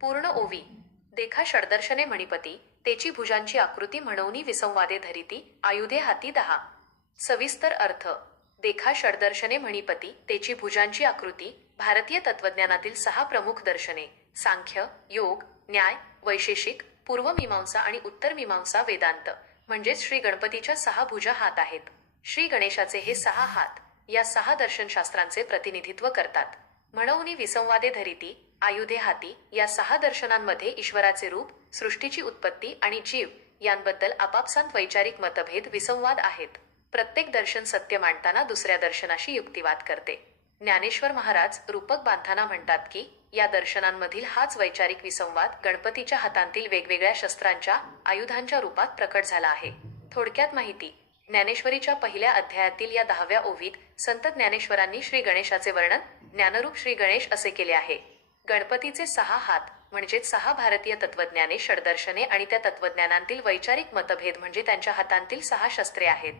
पूर्ण ओवी. देखा षडदर्शने मणिपती, तेची भुजांची आकृती म्हणूनी विसंवादे धरिती, आयुधे हाती 10. सविस्तर अर्थ. देखा षडदर्शने मणिपती, तेची भुजांची आकृती, भारतीय तत्वज्ञानातील 6 प्रमुख दर्शने, सांख्य, योग, न्याय, वैशेषिक, पूर्वमीमांसा आणि उत्तरमीमांसा वेदांत, म्हणजेच श्री गणपतीच्या 6 भुजा हात आहेत. श्री गणेशाचे हे 6 हात या 6 दर्शनशास्त्रांचे प्रतिनिधित्व करतात. म्हणूनी विसंवादे धरिती, आयुधे हाती या 6 दर्शनांमध्ये ईश्वराचे रूप, सृष्टीची उत्पत्ती आणि जीव यांबद्दल आपापसांत वैचारिक मतभेद विसंवाद आहेत. प्रत्येक दर्शन सत्य मांडताना दुसऱ्या दर्शनाशी युक्तिवाद करते. ज्ञानेश्वर महाराज रूपक बांधताना म्हणतात की या दर्शनांमधील हाच वैचारिक विसंवाद गणपतीच्या हातांतील वेगवेगळ्या शस्त्रांच्या, आयुधांच्या रूपात प्रकट झाला आहे. थोडक्यात माहिती. ज्ञानेश्वरीच्या पहिल्या अध्यायातील या 10व्या ओवीत संत ज्ञानेश्वरांनी श्री गणेशाचे वर्णन ज्ञानरूप श्री गणेश असे केले आहे. गणपतीचे 6 हात म्हणजेच 6 भारतीय तत्वज्ञाने, षडदर्शने आणि त्या तत्वज्ञानांतील वैचारिक मतभेद म्हणजे त्यांच्या हातांतील 6 शस्त्रे आहेत.